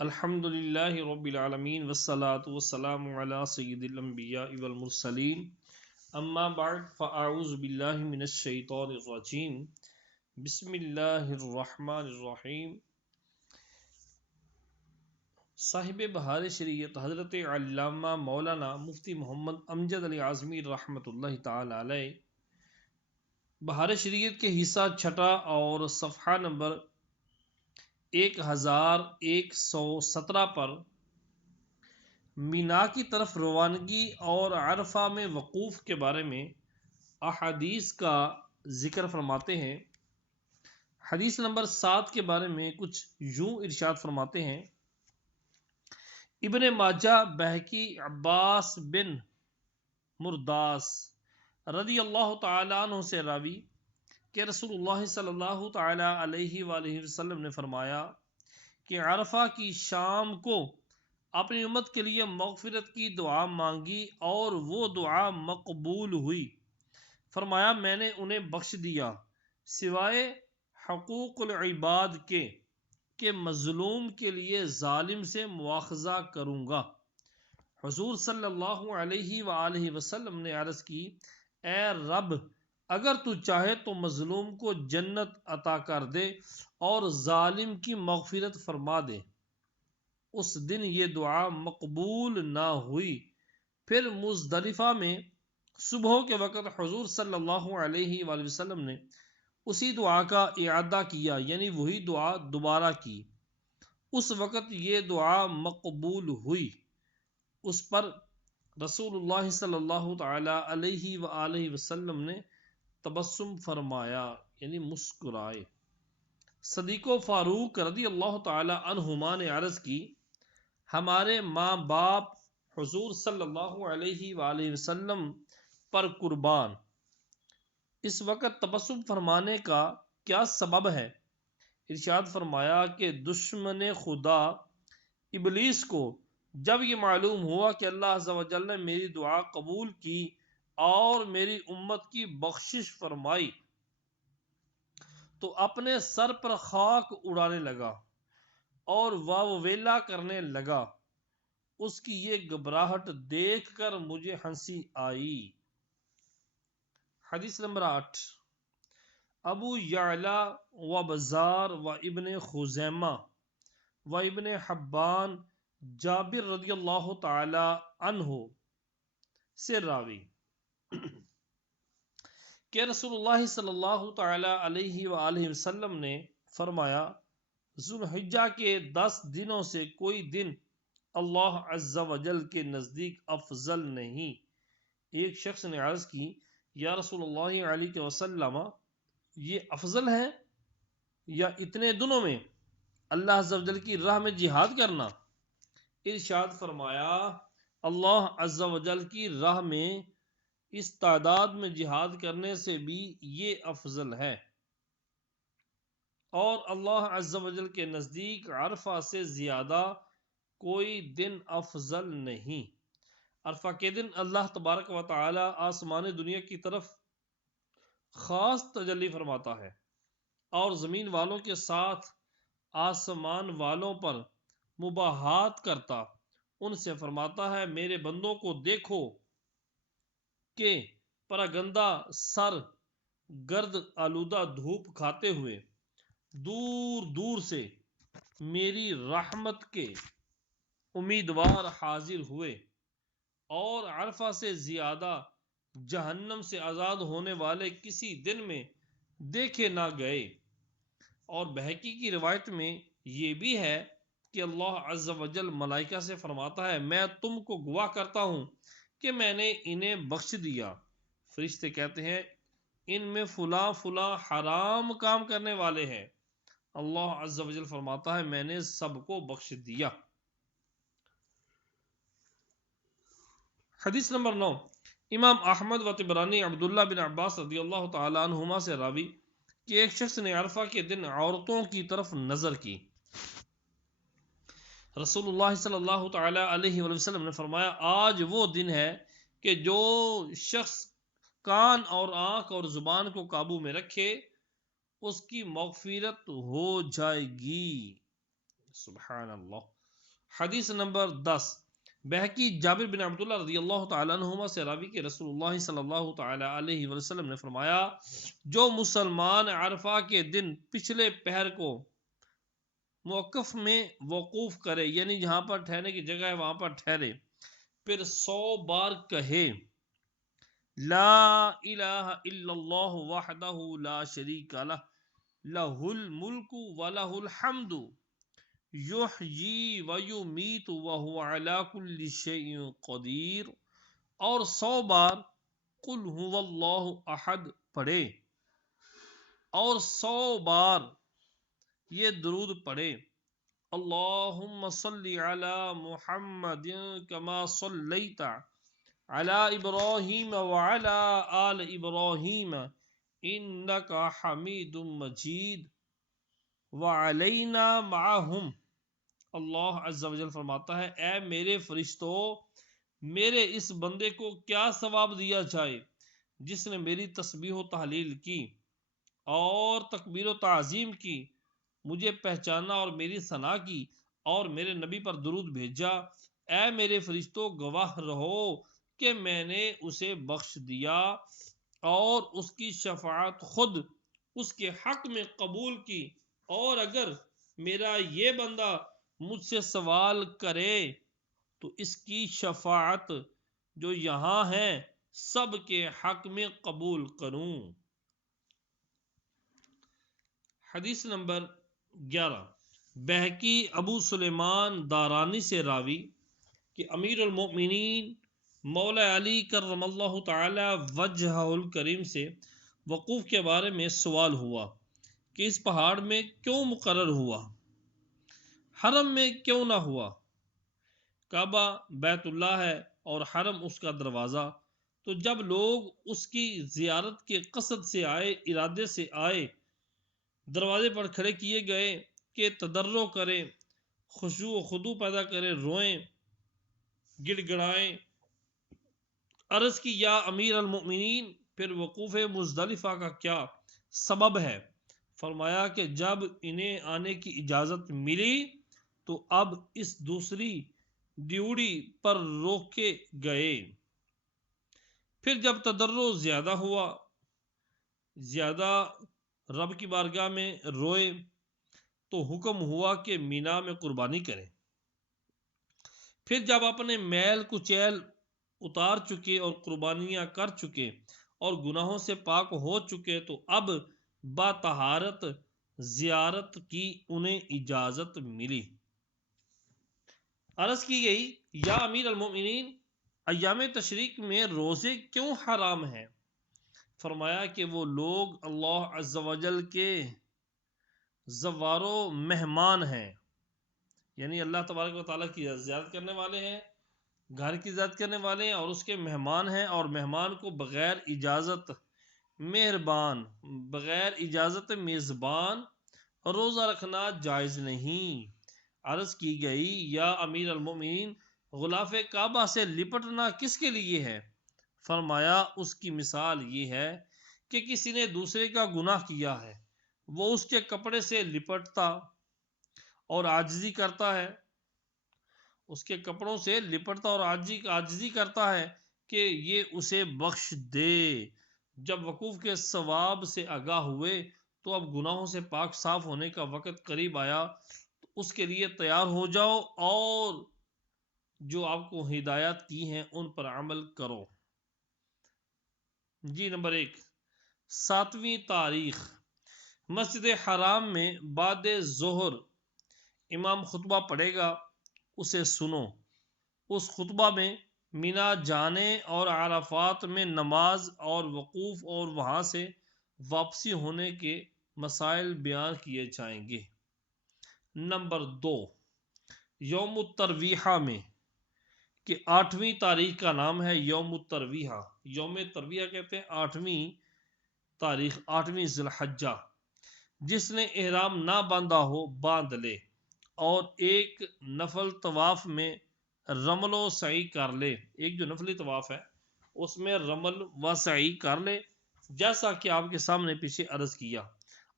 الحمد للہ رب العالمین والصلاة والسلام علی سید الانبیاء والمرسلین اما بعد فاعوذ باللہ من الشیطان الرجیم بسم اللہ الرحمن الرحیم۔ صاحب بہار شریعت حضرت علامہ مولانا مفتی محمد امجد علی اعظمی رحمۃ اللہ تعالی علیہ بہار شریعت کے حصہ چھٹا اور صفحہ نمبر 1117 پر مینا کی طرف روانگی اور عرفہ میں وقوف کے بارے میں احادیث کا ذکر فرماتے ہیں۔ حدیث نمبر 7 کے بارے میں کچھ یوں ارشاد فرماتے ہیں: ابن ماجہ بہقی عباس بن مرداس رضی اللہ تعالیٰ عنہ سے راوی کہ رسول اللہ صلی اللہ تعالیٰ علیہ وآلہ وسلم نے فرمایا کہ عرفہ کی شام کو اپنی امت کے لیے مغفرت کی دعا مانگی اور وہ دعا مقبول ہوئی۔ فرمایا میں نے انہیں بخش دیا سوائے حقوق العباد کے کہ مظلوم کے لیے ظالم سے مواخذہ کروں گا۔ حضور صلی اللہ علیہ وآلہ وسلم نے عرض کی: اے رب، اگر تو چاہے تو مظلوم کو جنت عطا کر دے اور ظالم کی مغفرت فرما دے۔ اس دن یہ دعا مقبول نہ ہوئی۔ پھر مزدلفہ میں صبح کے وقت حضور صلی اللہ علیہ وآلہ وسلم نے اسی دعا کا اعادہ کیا، یعنی وہی دعا دوبارہ کی۔ اس وقت یہ دعا مقبول ہوئی۔ اس پر رسول اللہ صلی اللہ تعالی علیہ وآلہ وسلم نے تبسم فرمایا، یعنی مسکرائے۔ صدیق و فاروق رضی اللہ تعالی عنہما نے عرض کی: ہمارے ماں باپ حضور صلی اللہ علیہ وآلہ وسلم پر قربان، اس وقت تبسم فرمانے کا کیا سبب ہے؟ ارشاد فرمایا کہ دشمن خدا ابلیس کو جب یہ معلوم ہوا کہ اللہ عز و جل نے میری دعا قبول کی اور میری امت کی بخشش فرمائی تو اپنے سر پر خاک اڑانے لگا اور واویلا کرنے لگا۔ اس کی یہ گھبراہٹ دیکھ کر مجھے ہنسی آئی۔ حدیث نمبر 8 ابو یعلا و بزار و ابن خزیمہ و ابن حبان جابر رضی اللہ تعالی عنہ سے راوی کہ رسول اللہ صلی اللہ تعالی علیہ وآلہ وسلم نے فرمایا: ذوالحجہ کے 10 دنوں سے کوئی دن اللہ عز و جل کے نزدیک افضل نہیں۔ ایک شخص نے عرض کی: یا رسول اللہ علیہ وسلم، یہ افضل ہے یا اتنے دنوں میں اللہ عز و جل کی راہ میں جہاد کرنا؟ ارشاد فرمایا: اللہ عز و جل کی راہ میں اس تعداد میں جہاد کرنے سے بھی یہ افضل ہے، اور اللہ عز و جل کے نزدیک عرفہ سے زیادہ کوئی دن افضل نہیں۔ عرفہ کے دن اللہ تبارک و تعالی آسمان دنیا کی طرف خاص تجلی فرماتا ہے اور زمین والوں کے ساتھ آسمان والوں پر مباحات کرتا ان سے فرماتا ہے: میرے بندوں کو دیکھو کہ پراگندہ سر گرد آلودہ دھوپ کھاتے ہوئے دور دور سے میری رحمت کے امیدوار حاضر ہوئے اور عرفہ سے زیادہ جہنم سے آزاد ہونے والے کسی دن میں دیکھے نہ گئے۔ اور بہقی کی روایت میں یہ بھی ہے کہ اللہ عز و جل ملائکہ سے فرماتا ہے: میں تم کو گواہ کرتا ہوں کہ میں نے انہیں بخش دیا۔ فرشتے کہتے ہیں: ان میں فلاں فلاں حرام کام کرنے والے ہیں۔ اللہ عز و جل فرماتا ہے: میں نے سب کو بخش دیا۔ حدیث نمبر 9 امام احمد و طبرانی عبداللہ بن عباس رضی اللہ تعالی عنہما سے راوی کہ ایک شخص نے عرفہ کے دن عورتوں کی طرف نظر کی۔ رسول اللہ صلی اللہ تعالی علیہ وآلہ وسلم نے فرمایا: آج وہ دن ہے کہ جو شخص کان اور آنکھ اور زبان کو قابو میں رکھے اس کی مغفرت ہو جائے گی۔ سبحان اللہ۔ حدیث نمبر 10، بہقی جابر بن عبداللہ رضی اللہ تعالیٰ عنہما سے راوی کہ رسول اللہ صلی اللہ تعالیٰ علیہ وسلم نے فرمایا، جو مسلمان عرفہ کے دن پچھلے پہر کو موقف میں وقوف کرے، یعنی جہاں پر ٹھہرنے کی جگہ ہے وہاں پر ٹھہرے، پھر 100 بار کہے لا الہ الا اللہ وحدہ لا شریک لہ لہ الملک ولہ الحمد یحیی ویمیت وہو علی کل شیء قدیر، اور 100 بار قل هو اللہ احد پڑھے، اور 100 بار یہ درود پڑھے، اللہم صلی علی محمد کما صلیت علی ابراہیم وعلی آل ابراہیم انک حمید مجید وعلینا معہم۔ اللہ عز و جل فرماتا ہے، اے میرے فرشتو، میرے اس بندے کو کیا ثواب دیا جائے جس نے میری تسبیح و تحلیل کی اور تکبیر و تعظیم کی، مجھے پہچانا اور میری ثنا کی اور میرے نبی پر درود بھیجا۔ اے میرے فرشتوں، گواہ رہو کہ میں نے اسے بخش دیا اور اس کی شفاعت خود اس کے حق میں قبول کی، اور اگر میرا یہ بندہ مجھ سے سوال کرے تو اس کی شفاعت جو یہاں ہے سب کے حق میں قبول کروں۔ حدیث نمبر 11، بہقی ابو سلیمان دارانی سے راوی کہ امیر المؤمنین مولا علی کرم اللہ تعالی وجہہ الکریم سے وقوف کے بارے میں سوال ہوا کہ اس پہاڑ میں کیوں مقرر ہوا، حرم میں کیوں نہ ہوا؟ کعبہ بیت اللہ ہے اور حرم اس کا دروازہ، تو جب لوگ اس کی زیارت کے قصد سے آئے، ارادے سے آئے، دروازے پر کھڑے کیے گئے کہ تضرع کریں، خشوع و خضوع پیدا کریں، روئیں، گڑ گڑائیں، عرض کی یا امیر المؤمنین، پھر وقوف مزدلفہ کا کیا سبب ہے؟ فرمایا کہ جب انہیں آنے کی اجازت ملی تو اب اس دوسری ڈیوٹی پر روکے گئے۔ پھر جب تضرع زیادہ ہوا، زیادہ رب کی بارگاہ میں روئے، تو حکم ہوا کہ مینا میں قربانی کریں۔ پھر جب اپنے میل کچیل اتار چکے اور قربانیاں کر چکے اور گناہوں سے پاک ہو چکے تو اب با طہارت زیارت کی انہیں اجازت ملی۔ عرض کی گئی یا امیر المؤمنین، ایام تشریق میں روزے کیوں حرام ہیں؟ فرمایا کہ وہ لوگ اللہ عز و جل کے زوار و مہمان ہیں، یعنی اللہ تبارک و تعالیٰ کی زیارت کرنے والے ہیں، گھر کی زیارت کرنے والے ہیں اور اس کے مہمان ہیں، اور مہمان کو بغیر اجازت مہربان، بغیر اجازت میزبان روزہ رکھنا جائز نہیں۔ عرض کی گئی یا امیر المؤمنین، غلاف کعبہ سے لپٹنا کس کے لیے ہے؟ فرمایا اس کی مثال یہ ہے کہ کسی نے دوسرے کا گناہ کیا ہے، وہ اس کے کپڑے سے لپٹتا اور عاجزی کرتا ہے، اس کے کپڑوں سے لپٹتا اور عاجزی کرتا ہے کہ یہ اسے بخش دے۔ جب وقوف کے ثواب سے آگاہ ہوئے تو اب گناہوں سے پاک صاف ہونے کا وقت قریب آیا، تو اس کے لیے تیار ہو جاؤ اور جو آپ کو ہدایات کی ہیں ان پر عمل کرو۔ جی نمبر 1، 7ویں تاریخ، مسجد حرام میں بعد ظہر امام خطبہ پڑھے گا، اسے سنو۔ اس خطبہ میں مینا جانے اور عرفات میں نماز اور وقوف اور وہاں سے واپسی ہونے کے مسائل بیان کیے جائیں گے۔ نمبر 2، یوم الترویہ میں کہ 8ویں تاریخ کا نام ہے یوم الترویہ۔ یوم ترویہ کہتے ہیں 8ویں تاریخ، 8ویں ذی الحجہ۔ جس نے احرام نہ باندھا ہو باندھ لے اور ایک نفل طواف میں رمل و سعی کر لے۔ ایک جو نفلی طواف ہے اس میں رمل و سعی کر لے، جیسا کہ آپ کے سامنے پیچھے عرض کیا۔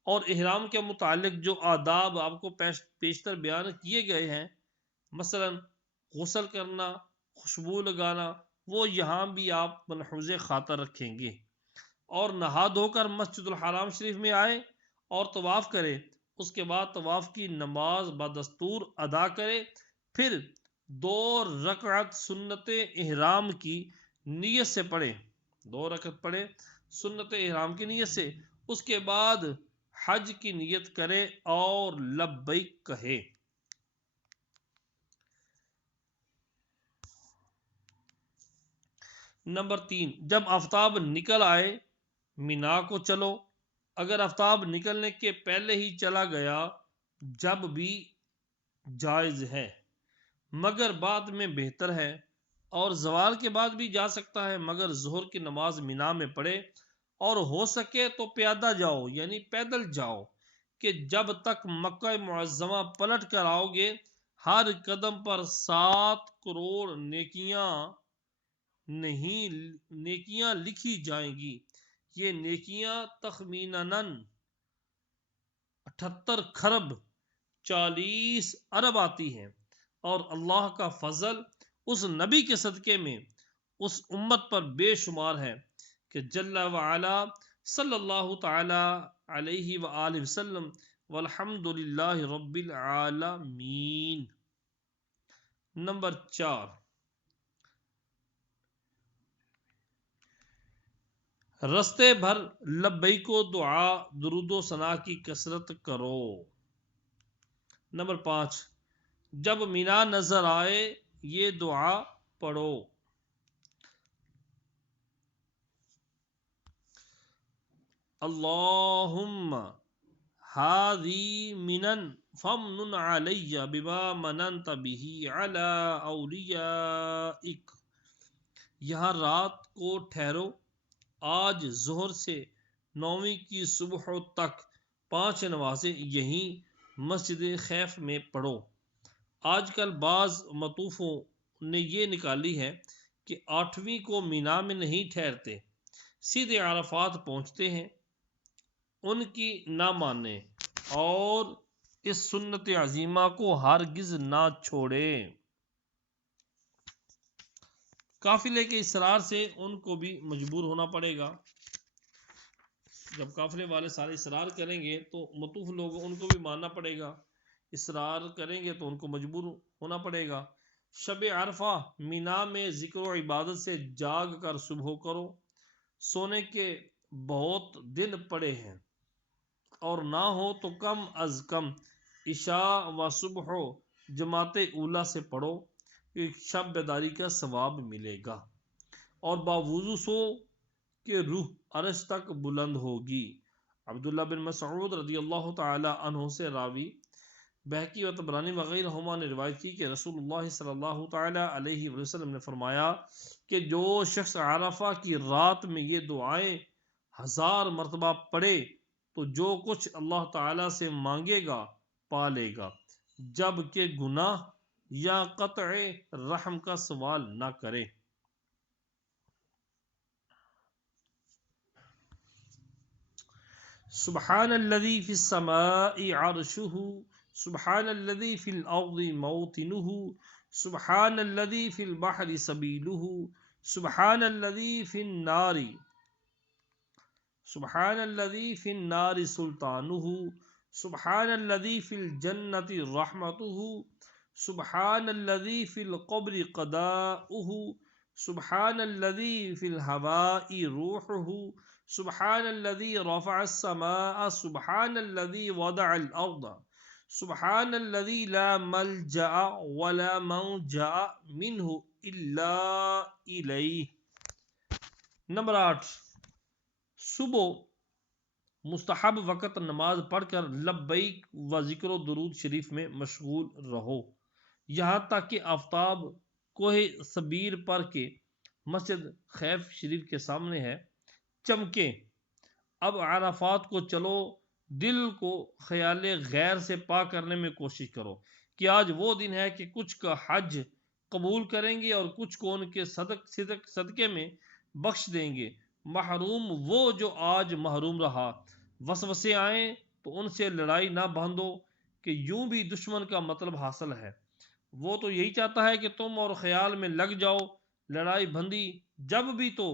اور احرام کے متعلق جو آداب آپ کو پیشتر بیان کیے گئے ہیں مثلا غسل کرنا، خوشبو لگانا، وہ یہاں بھی آپ ملحوظ خاطر رکھیں گے۔ اور نہا دھو کر مسجد الحرام شریف میں آئے اور طواف کرے، اس کے بعد طواف کی نماز بدستور ادا کرے، پھر 2 رکعت سنت احرام کی نیت سے پڑھے، 2 رکعت پڑھے سنت احرام کی نیت سے، اس کے بعد حج کی نیت کرے اور لبیک کہے۔ نمبر 3، جب آفتاب نکل آئے مینا کو چلو، اگر آفتاب نکلنے کے پہلے ہی چلا گیا جب بھی جائز ہے، مگر بعد میں بہتر ہے، اور زوال کے بعد بھی جا سکتا ہے، مگر ظہر کی نماز مینا میں پڑھے، اور ہو سکے تو پیادہ جاؤ یعنی پیدل جاؤ، کہ جب تک مکہ معظمہ پلٹ کر آؤ گے ہر قدم پر 7 کروڑ نیکیاں لکھی جائیں گی۔ یہ نیکیاں تخمیناً 78 خرب 40 ارب آتی ہیں، اور اللہ کا فضل اس نبی کے صدقے میں اس امت پر بے شمار ہے کہ جل وعلا صلی اللہ تعالی علیہ وآلہ وسلم، والحمد للہ رب العالمین۔ نمبر 4، رستے بھر لبیک و دعا درود و ثنا کی کثرت کرو۔ نمبر 5، جب مینا نظر آئے یہ دعا پڑھو، اللہم ہذی منن فمنن علی بما مننت به علی اولیائک۔ یہاں رات کو ٹھہرو، آج ظہر سے 9ویں کی صبح تک 5 نمازیں یہیں مسجد خیف میں پڑھو۔ آج کل بعض مطوفوں نے یہ نکالی ہے کہ 8ویں کو مینا میں نہیں ٹھہرتے، سیدھے عرفات پہنچتے ہیں، ان کی نہ مانیں اور اس سنت عظیمہ کو ہرگز نہ چھوڑیں۔ قافلے کے اصرار سے ان کو بھی مجبور ہونا پڑے گا، جب قافلے والے سارے اصرار کریں گے تو مطوف لوگ ان کو بھی ماننا پڑے گا، اصرار کریں گے تو ان کو مجبور ہونا پڑے گا۔ شب عرفہ مینا میں ذکر و عبادت سے جاگ کر صبح کرو، سونے کے بہت دن پڑے ہیں، اور نہ ہو تو کم از کم عشاء و صبح جماعت اولا سے پڑھو، ایک شب بیداری کا ثواب ملے گا، اور باوضو سو کہ روح عرش تک بلند ہوگی۔ عبداللہ بن مسعود رضی اللہ تعالی عنہ سے راوی بہقی و طبرانی وغیرہ نے روایت کی کہ رسول اللہ صلی اللہ تعالی علیہ وسلم نے فرمایا کہ جو شخص عرفہ کی رات میں یہ دعائیں 1000 مرتبہ پڑھے تو جو کچھ اللہ تعالی سے مانگے گا پا لے گا، جب کہ گناہ یا قطع رحم کا سوال نہ کرے۔ سبحان الذی فی السماء عرشہ، سبحان الذی فی الارض موطنہ، سبحان الذی فی البحر سبیلہ، سبحان الذی فی النار، سبحان الذی فی النار سلطانہ، سبحان الذی فی الجنۃ رحمتہ، سبحان الذی فی القبر قضاؤہ، سبحان الذی فی الہواء روحہ، سبحان الذی رفع السماء، سبحان الذی وضع الارض، سبحان الذی لا ملجأ ولا منجأ منہ الا الیہ۔ نمبر 8، صبح مستحب وقت نماز پڑھ کر لبیک و ذکر و درود شریف میں مشغول رہو، یہاں تک کہ آفتاب کوہ صبیر پر کے مسجد خیف شریف کے سامنے ہے چمکے۔ اب عرفات کو چلو، دل کو خیال غیر سے پاک کرنے میں کوشش کرو کہ آج وہ دن ہے کہ کچھ کا حج قبول کریں گے اور کچھ کو ان کے صدقے میں بخش دیں گے۔ محروم وہ جو آج محروم رہا، وسوسے آئیں تو ان سے لڑائی نہ باندھو کہ یوں بھی دشمن کا مطلب حاصل ہے، وہ تو یہی چاہتا ہے کہ تم اور خیال میں لگ جاؤ، لڑائی بندی جب بھی تو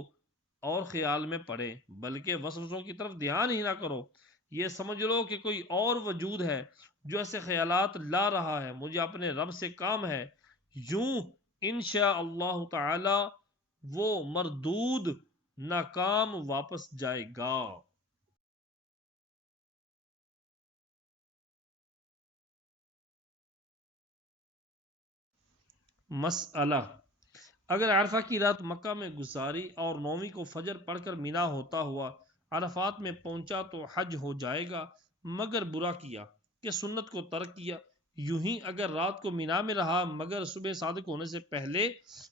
اور خیال میں پڑے، بلکہ وسوسوں کی طرف دھیان ہی نہ کرو، یہ سمجھ لو کہ کوئی اور وجود ہے جو ایسے خیالات لا رہا ہے، مجھے اپنے رب سے کام ہے، یوں انشاء اللہ تعالی وہ مردود ناکام واپس جائے گا۔ مسئلہ: اگر عرفہ کی رات مکہ میں گزاری اور 9ویں کو فجر پڑھ کر مینا ہوتا ہوا عرفات میں پہنچا تو حج ہو جائے گا، مگر برا کیا کہ سنت کو ترک کیا۔ یوں ہی اگر رات کو مینا میں رہا مگر صبح صادق ہونے سے پہلے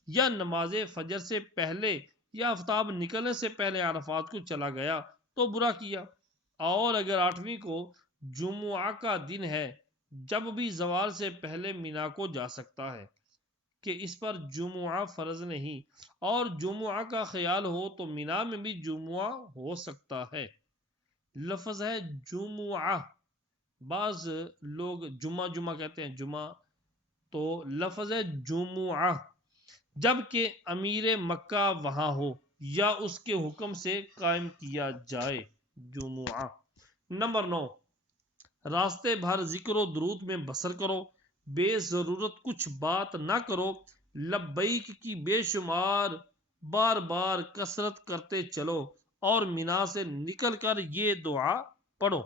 یا نماز فجر سے پہلے یا آفتاب نکلنے سے پہلے عرفات کو چلا گیا تو برا کیا۔ اور اگر 8ویں کو جمعہ کا دن ہے، جب بھی زوال سے پہلے مینا کو جا سکتا ہے کہ اس پر جمعہ فرض نہیں، اور جمعہ کا خیال ہو تو مینا میں بھی جمعہ ہو سکتا ہے۔ لفظ ہے جمعہ، بعض لوگ جمعہ جمعہ کہتے ہیں جمعہ، تو لفظ ہے جمعہ، جبکہ امیر مکہ وہاں ہو یا اس کے حکم سے قائم کیا جائے۔ جمعہ۔ نمبر 9، راستے بھر ذکر و درود میں بسر کرو، بے ضرورت کچھ بات نہ کرو، لبیک کی بے شمار بار بار کثرت کرتے چلو اور مینا سے نکل کر یہ دعا پڑھو: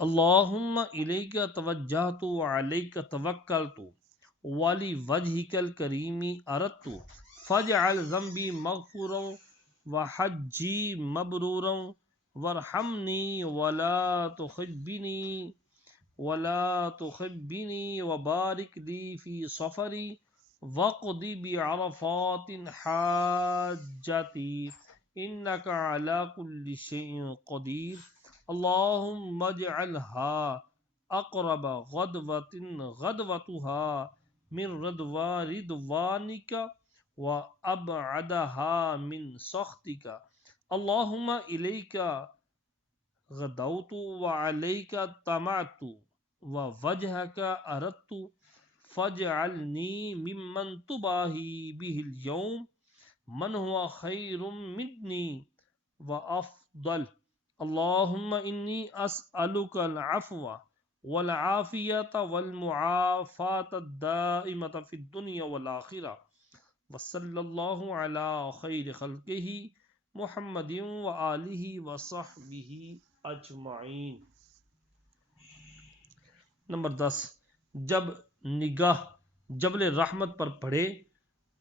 اللہم الیک توجہت وعلیک توکلت ولوجہک الکریم اردت فاجعل ذنبی مغفورا وحجی مبرورا وارحمنی ولا تخبنی وبارک لی فی سفری وقض بعرفات حاجتی انک علی کل شیء قدیر اللہم اجعلها اقرب غدوتها من رضوانک وابعدها من سخطک اللہم الیک غدوت وعلیک طمعت ووجہک اردت فاجعلنی ممن تباہی به اليوم من هو خیر منی وافضل اللہم انی اسألک العفو والعافیت والمعافاة الدائمة فی الدنیا والآخرہ وصلی اللہ علی خیر خلقہ محمد وآلہ وصحبہ اجمعین۔ نمبر 10، جب نگاہ جبل رحمت پر پڑے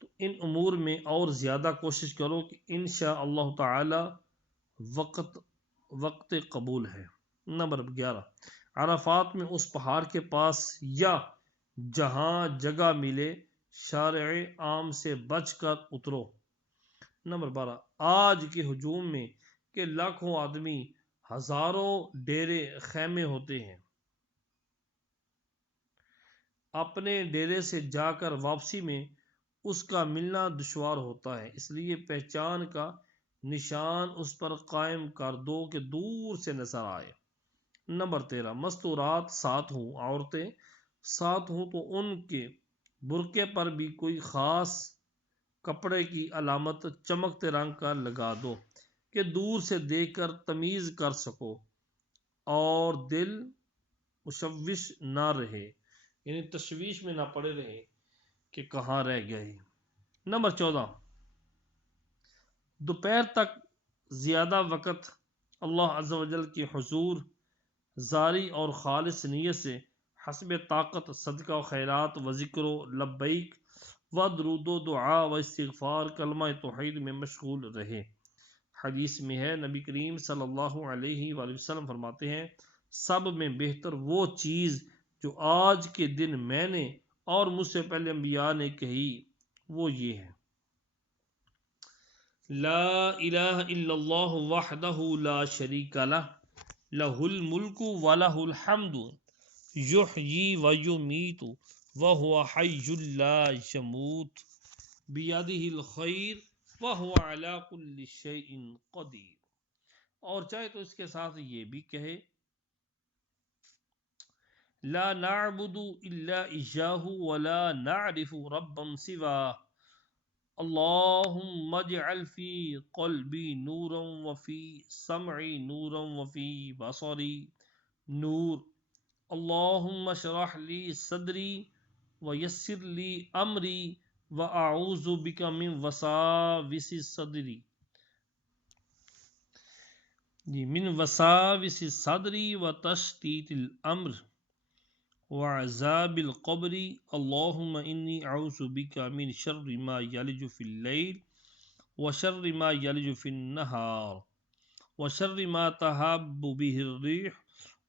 تو ان امور میں اور زیادہ کوشش کرو کہ انشاء اللہ تعالی وقت قبول ہے۔ نمبر 11، عرفات میں اس پہاڑ کے پاس یا جہاں جگہ ملے شارع عام سے بچ کر اترو۔ نمبر 12، آج کے ہجوم میں کہ لاکھوں آدمی، ہزاروں ڈیرے خیمے ہوتے ہیں، اپنے ڈیرے سے جا کر واپسی میں اس کا ملنا دشوار ہوتا ہے، اس لیے پہچان کا نشان اس پر قائم کر دو کہ دور سے نظر آئے۔ نمبر 13، مستورات ساتھ ہوں، عورتیں ساتھ ہوں تو ان کے برقعے پر بھی کوئی خاص کپڑے کی علامت چمکتے رنگ کا لگا دو کہ دور سے دیکھ کر تمیز کر سکو اور دل مشوش نہ رہے، یعنی تشویش میں نہ پڑے رہے کہ کہاں رہ گئے۔ نمبر 14، دوپہر تک زیادہ وقت اللہ عز و جل کی حضور زاری اور خالص نیت سے حسب طاقت صدقہ و خیرات و ذکر و لبیک و درود و دعا و استغفار کلمہ توحید میں مشغول رہے۔ حدیث میں ہے، نبی کریم صلی اللہ علیہ وآلہ وسلم فرماتے ہیں، سب میں بہتر وہ چیز جو آج کے دن میں نے اور مجھ سے پہلے انبیاء نے کہی، وہ یہ ہے: لا الہ الا اللہ وحدہ لا شریک لہ لہ الملک ولہ الحمد یحیی ویمیت وہو حی لا یموت بیدہ الخیر وہو علی کل شیء قدیر۔ اور چاہے تو اس کے ساتھ یہ بھی کہے، لا نعبد الا اياه ولا نعرف ربا سواه اللهم اجعل في قلبي نورا وفي سمعي نورا وفي بصري نور اللهم اشرح لي صدري ويسر لي امري واعوذ بك من وساوس صدري من وساوس صدري وتشتيت الامر وعذاب القبر اللهم إني أعوذ بك من شر ما يلج في الليل وشر ما يلج في النهار وشر ما تهاب به الريح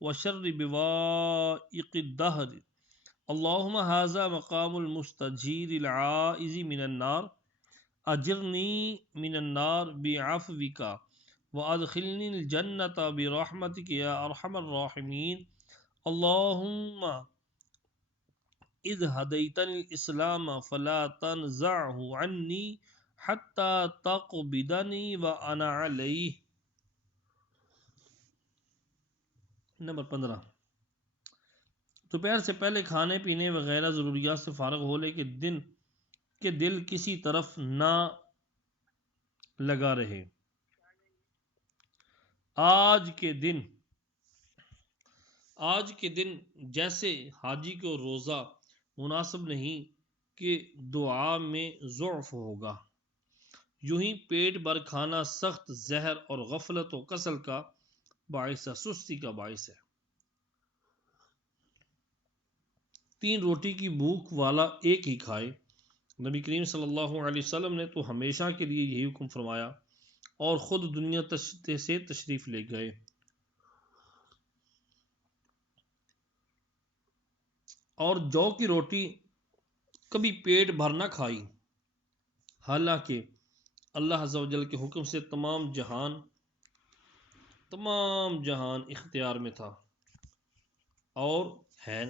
وشر بوائق الدهر اللهم هذا مقام المستجير العائز من النار أجرني من النار بعفوك وأدخلني الجنة برحمتك يا أرحم الراحمين اللهم إذ هديتني الإسلام فلا تنزعه عني حتى تقبضني وأنا عليه. نمبر 15 دوپہر سے پہلے کھانے پینے وغیرہ ضروریات سے فارغ ہو لے کہ دل کسی طرف نہ لگا رہے. آج کے دن جیسے حاجی کو روزہ مناسب نہیں کہ دعا میں ضعف ہوگا، یوں ہی پیٹ بھر کھانا سخت زہر اور غفلت و کسل کا باعث ہے، سستی کا باعث ہے. 3 روٹی کی بھوک والا ایک ہی کھائے. نبی کریم صلی اللہ علیہ وسلم نے تو ہمیشہ کے لیے یہی حکم فرمایا اور خود دنیا سے تشریف لے گئے. اور جو کی روٹی کبھی پیٹ بھر نہ کھائی، حالانکہ اللہ عز و جل کے حکم سے تمام جہان اختیار میں تھا اور ہے.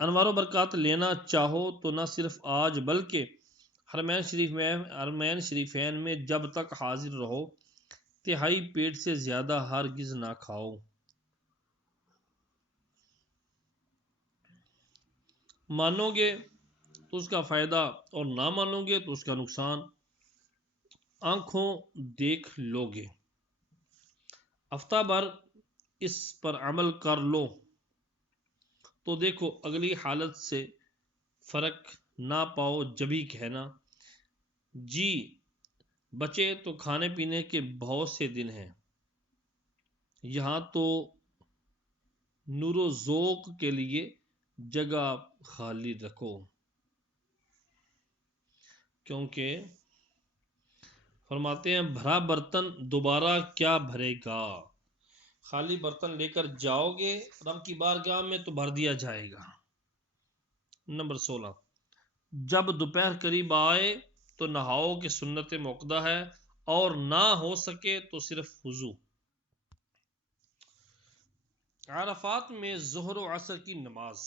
انوار و برکات لینا چاہو تو نہ صرف آج بلکہ حرمین شریفین میں جب تک حاضر رہو تہائی پیٹ سے زیادہ ہرگز نہ کھاؤ. مانو گے تو اس کا فائدہ اور نہ مانو گے تو اس کا نقصان آنکھوں دیکھ لو گے. ہفتہ بھر اس پر عمل کر لو تو دیکھو اگلی حالت سے فرق نہ پاؤ جبھی کہنا جی بچے تو کھانے پینے کے بہت سے دن ہیں، یہاں تو نور و ذوق کے لیے جگہ خالی رکھو، کیونکہ فرماتے ہیں بھرا برتن دوبارہ کیا بھرے گا. خالی برتن لے کر جاؤ گے رب کی بارگاہ میں تو بھر دیا جائے گا. نمبر 16 جب دوپہر قریب آئے تو نہاؤ کہ سنت موقدہ ہے، اور نہ ہو سکے تو صرف وضو. عرفات میں ظہر و عصر کی نماز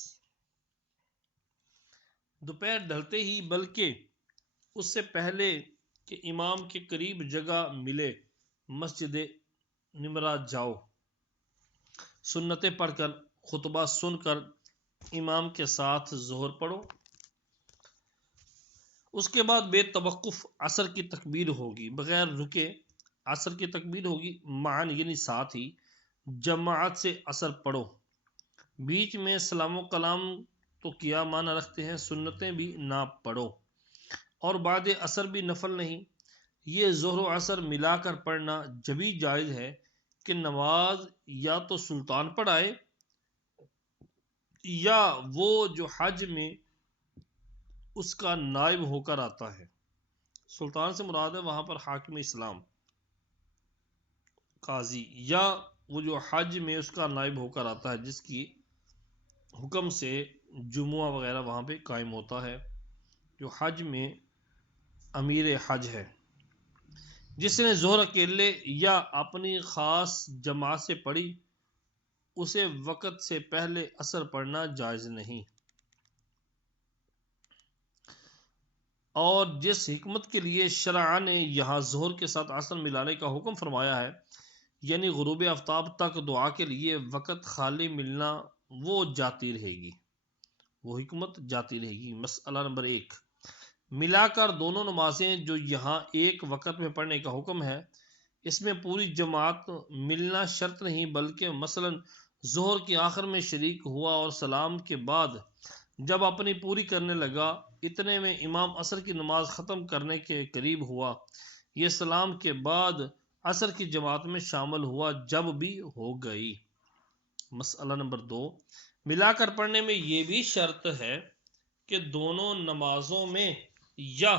دوپہر ڈھلتے ہی بلکہ اس سے پہلے کہ امام کے قریب جگہ ملے مسجد نمرہ جاؤ، سنتیں پڑھ کر خطبہ سن کر امام کے ساتھ ظہر پڑھو. اس کے بعد بے توقف عصر کی تکبیر ہوگی، بغیر رکے عصر کی تکبیر ہوگی، معاً یعنی ساتھ ہی جماعت سے عصر پڑھو. بیچ میں سلام و کلام تو کیا معنی رکھتے ہیں، سنتیں بھی نہ پڑھو اور بعد عصر بھی نفل نہیں. یہ ظہر و عصر ملا کر پڑھنا جبھی جائز ہے کہ نماز یا تو سلطان پڑھائے یا وہ جو حج میں اس کا نائب ہو کر آتا ہے. سلطان سے مراد ہے وہاں پر حاکم اسلام قاضی، یا وہ جو حج میں اس کا نائب ہو کر آتا ہے جس کی حکم سے جمعہ وغیرہ وہاں پہ قائم ہوتا ہے، جو حج میں امیر حج ہے. جس نے ظہر اکیلے یا اپنی خاص جماعت سے پڑھی اسے وقت سے پہلے عصر پڑھنا جائز نہیں. اور جس حکمت کے لیے شرع نے یہاں ظہر کے ساتھ عصر ملانے کا حکم فرمایا ہے یعنی غروب آفتاب تک دعا کے لیے وقت خالی ملنا وہ جاتی رہے گی، وہ حکمت جاتی رہے گی۔ مسئلہ نمبر 1، ملا کر دونوں نمازیں جو یہاں ایک وقت میں پڑھنے کا حکم ہے، اس میں پوری جماعت ملنا شرط نہیں، بلکہ مثلا ظہر کی آخر میں شریک ہوا اور سلام کے بعد جب اپنی پوری کرنے لگا، اتنے میں امام عصر کی نماز ختم کرنے کے قریب ہوا، یہ سلام کے بعد عصر کی جماعت میں شامل ہوا جب بھی ہو گئی۔ مسئلہ نمبر 2، ملا کر پڑھنے میں یہ بھی شرط ہے کہ دونوں نمازوں میں یا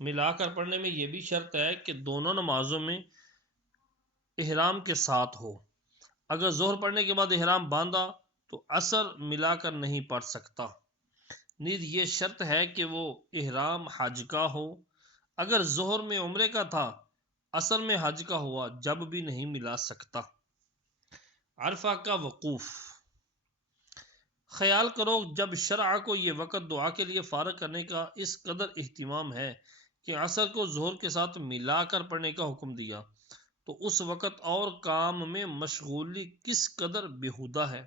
ملا کر پڑھنے میں یہ بھی شرط ہے کہ دونوں نمازوں میں احرام کے ساتھ ہو۔ اگر ظہر پڑھنے کے بعد احرام باندھا تو عصر ملا کر نہیں پڑھ سکتا، نیز یہ شرط ہے کہ وہ احرام حج کا ہو۔ اگر ظہر میں عمرے کا تھا، عصر میں حج کا ہوا، جب بھی نہیں ملا سکتا۔ عرفہ کا وقوف، خیال کرو جب شرع کو یہ وقت دعا کے لیے فارغ کرنے کا اس قدر اہتمام ہے کہ عصر کو ظہر کے ساتھ ملا کر پڑھنے کا حکم دیا، تو اس وقت اور کام میں مشغولی کس قدر بیہودہ ہے۔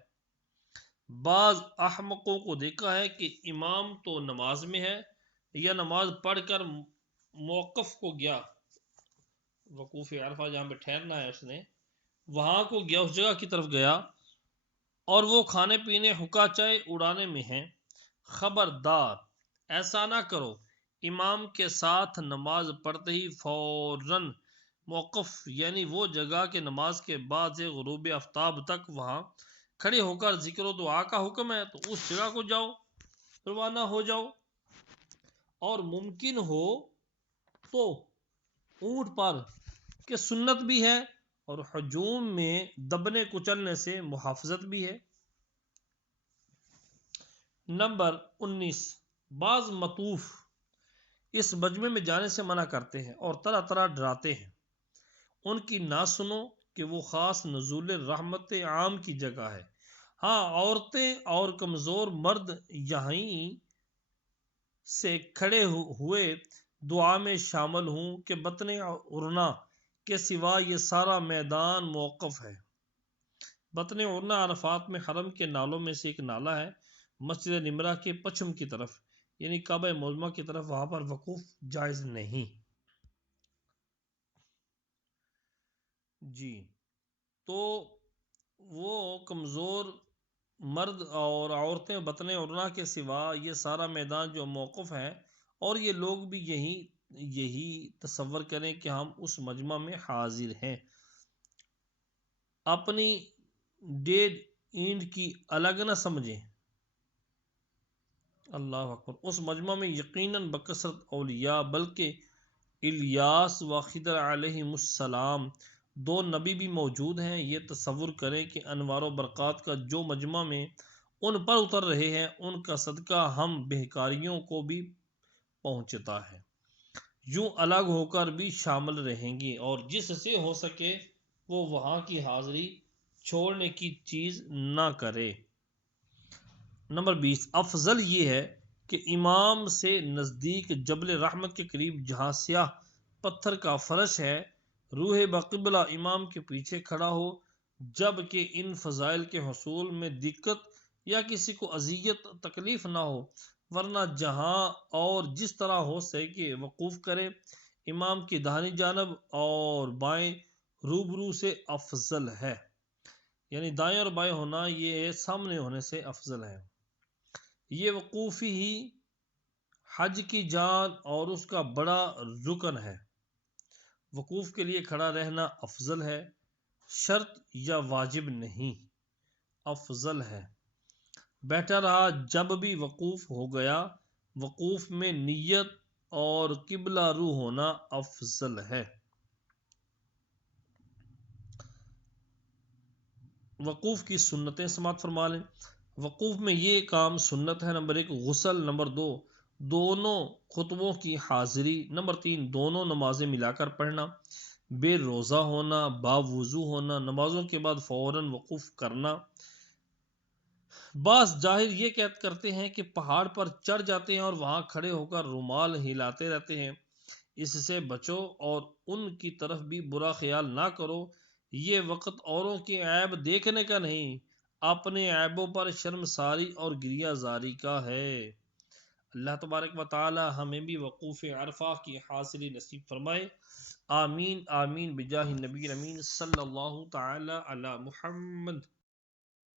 بعض احمقوں کو دیکھا ہے کہ امام تو نماز میں ہے یا نماز پڑھ کر موقف کو گیا، وقوف عرفہ جہاں پہ ٹھہرنا ہے اس نے وہاں کو گیا، اس جگہ کی طرف گیا اور وہ کھانے پینے حقہ چائے اڑانے میں ہیں۔ خبردار ایسا نہ کرو، امام کے ساتھ نماز پڑھتے ہی فوراً موقف یعنی وہ جگہ کہ نماز کے بعد سے غروب آفتاب تک وہاں کھڑے ہو کر ذکر و دعا کا حکم ہے تو اس جگہ کو جاؤ، روانہ ہو جاؤ، اور ممکن ہو تو اونٹ پر کہ سنت بھی ہے اور ہجوم میں دبنے کچلنے سے محافظت بھی ہے۔ نمبر 19، بعض مطوف اس مجمع میں جانے سے منع کرتے ہیں اور طرح طرح ڈراتے ہیں، ان کی نہ سنو کہ وہ خاص نزول رحمت عام کی جگہ ہے۔ ہاں، عورتیں اور کمزور مرد یہیں سے کھڑے ہوئے دعا میں شامل ہوں کہ بطن عرنا کے سوا یہ سارا میدان موقف ہے۔ بطن عرنا عرفات میں حرم کے نالوں میں سے ایک نالہ ہے، مسجد نمرہ کے پچھم کی طرف یعنی کعبہ معظمہ کی طرف، وہاں پر وقوف جائز نہیں۔ جی تو وہ کمزور مرد اور عورتیں بطن عرنا کے سوا یہ سارا میدان جو موقف ہے، اور یہ لوگ بھی یہی تصور کریں کہ ہم اس مجمع میں حاضر ہیں، اپنی ڈیڈ اینڈ کی الگ نہ سمجھیں۔ اللہ اکبر، اس مجمع میں یقیناً بکثرت اولیاء بلکہ الیاس و خضر علیہم السلام دو نبی بھی موجود ہیں۔ یہ تصور کریں کہ انوار و برکات کا جو مجمع میں ان پر اتر رہے ہیں، ان کا صدقہ ہم بہکاریوں کو بھی پہنچتا ہے، یوں الگ ہو کر بھی شامل رہیں گی، اور جس سے ہو سکے وہ وہاں کی حاضری چھوڑنے کی چیز نہ کرے۔ نمبر 20، افضل یہ ہے کہ امام سے نزدیک جبل رحمت کے قریب جہاں سیاہ پتھر کا فرش ہے، روح بقبلہ امام کے پیچھے کھڑا ہو، جب کہ ان فضائل کے حصول میں دقت یا کسی کو اذیت تکلیف نہ ہو، ورنہ جہاں اور جس طرح ہو سکے وقوف کرے، امام کی داہنی جانب اور بائیں روبرو سے افضل ہے، یعنی دائیں اور بائیں ہونا یہ سامنے ہونے سے افضل ہے۔ یہ وقوفی ہی حج کی جان اور اس کا بڑا رکن ہے۔ وقوف کے لیے کھڑا رہنا افضل ہے، شرط یا واجب نہیں، افضل ہے۔ بیٹھا رہا جب بھی وقوف ہو گیا، وقوف میں نیت اور قبلہ رو ہونا افضل ہے۔ وقوف کی سنتیں سماعت فرما لیں۔ وقوف میں یہ کام سنت ہے: نمبر 1 غسل، نمبر 2 دونوں خطبوں کی حاضری، نمبر 3 دونوں نمازیں ملا کر پڑھنا، بے روزہ ہونا، باوضو ہونا، نمازوں کے بعد فوراً وقوف کرنا۔ بعض جاہل یہ کرتے ہیں کہ پہاڑ پر چڑھ جاتے ہیں اور وہاں کھڑے ہو کر رومال ہلاتے رہتے ہیں، اس سے بچو اور ان کی طرف بھی برا خیال نہ کرو۔ یہ وقت اوروں کے عیب دیکھنے کا نہیں، اپنے عیبوں پر شرمساری اور گریہ زاری کا ہے۔ اللہ تبارک و تعالی ہمیں بھی وقوف عرفہ کی حاصلی نصیب فرمائے۔ آمین آمین بجاہ النبی امین صلی اللہ تعالی علی محمد۔